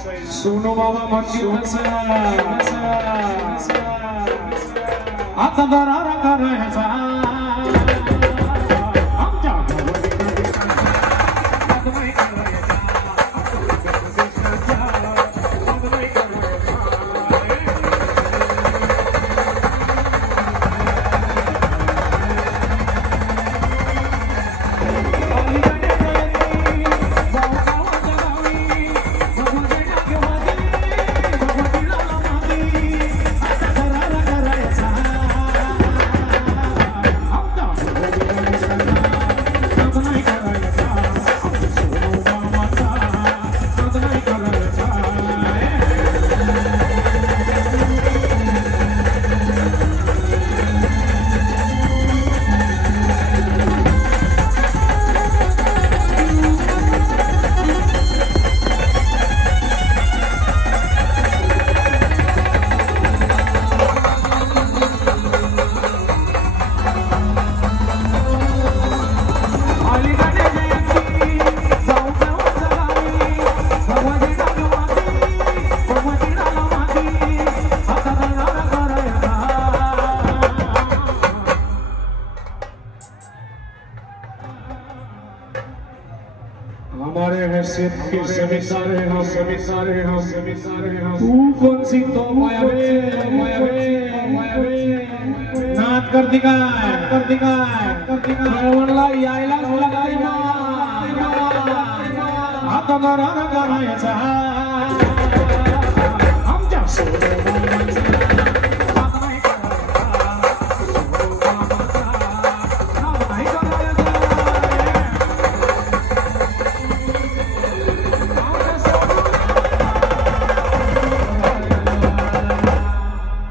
सोनू बाबा मंदिर आता दरारा करायचा हमारे हैसियत के सभी सारे हो तू कौन सी तो मायावे नाच कर दिखा म्हणला यायला लगाई ना आता दरारा करायचा